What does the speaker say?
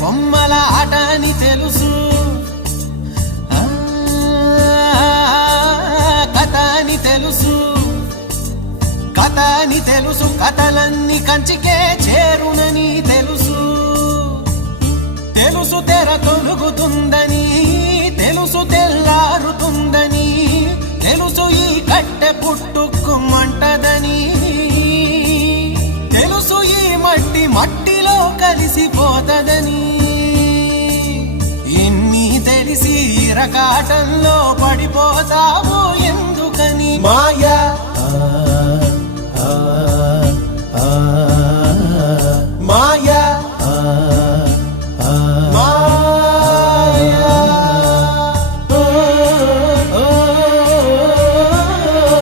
బొమ్మల ఆట అని తెలుసు, కథ అని తెలుసు, కథ అని తెలుసు, కథలన్నీ కంచికే చేరునని తెలుసు, తెలుసు తెర తొలుగుతుందని, తెలుసు తెల్లారుతుందని, తెలుసు ఈ కట్టె పుట్టుకుమంటదని, తెలుసు ఈ మట్టి మట్టిలో కలిసిపోతదని, ఎన్ని తెలిసి ఇరకాటంలో పడిపోతావో ఎందుకని మాయా